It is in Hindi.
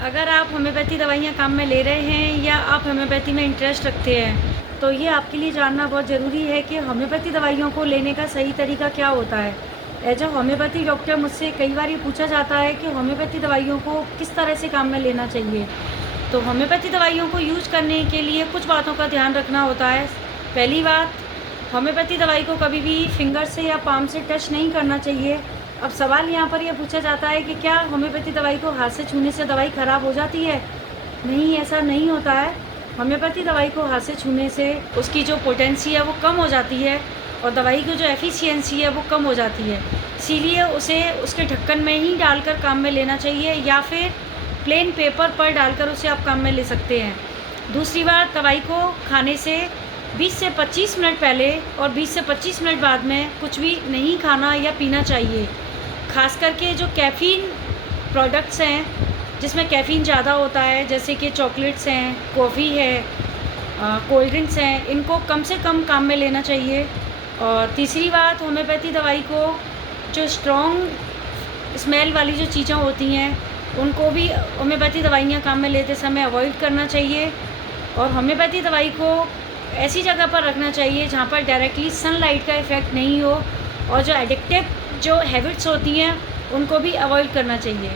अगर आप होम्योपैथी दवाइयाँ काम में ले रहे हैं या आप होम्योपैथी में इंटरेस्ट रखते हैं, तो ये आपके लिए जानना बहुत ज़रूरी है कि होम्योपैथी दवाइयों को लेने का सही तरीका क्या होता है। एज अ होम्योपैथी डॉक्टर मुझसे कई बार ये पूछा जाता है कि होम्योपैथी दवाइयों को किस तरह से काम में लेना चाहिए। तो होम्योपैथी दवाइयों को यूज़ करने के लिए कुछ बातों का ध्यान रखना होता है। पहली बात, होम्योपैथी दवाई को कभी भी फिंगर से या पाम से टच नहीं करना चाहिए। अब सवाल यहाँ पर यह पूछा जाता है कि क्या होम्योपैथी दवाई को हाथ से छूने से दवाई ख़राब हो जाती है? नहीं, ऐसा नहीं होता है। होम्योपैथी दवाई को हाथ से छूने से उसकी जो पोटेंसी है वो कम हो जाती है और दवाई की जो एफिशिएंसी है वो कम हो जाती है। इसीलिए उसे उसके ढक्कन में ही डालकर काम में लेना चाहिए या फिर प्लेन पेपर पर डालकर उसे आप काम में ले सकते हैं। दूसरी बात, दवाई को खाने से 20 से 25 मिनट पहले और 20 से 25 मिनट बाद में कुछ भी नहीं खाना या पीना चाहिए। ख़ास करके जो कैफ़ीन प्रोडक्ट्स हैं, जिसमें कैफ़ीन ज़्यादा होता है, जैसे कि चॉकलेट्स हैं, कॉफ़ी है, कोल्ड ड्रिंक्स हैं, इनको कम से कम काम में लेना चाहिए। और तीसरी बात, होम्योपैथी दवाई को जो स्ट्रॉन्ग स्मेल वाली जो चीज़ें होती हैं, उनको भी होम्योपैथी दवाइयाँ काम में लेते समय अवॉइड करना चाहिए। और होम्योपैथी दवाई को ऐसी जगह पर रखना चाहिए जहाँ पर डायरेक्टली सनलाइट का इफ़ेक्ट नहीं हो और जो एडिक्टिव जो हैबिट्स होती हैं, उनको भी अवॉइड करना चाहिए।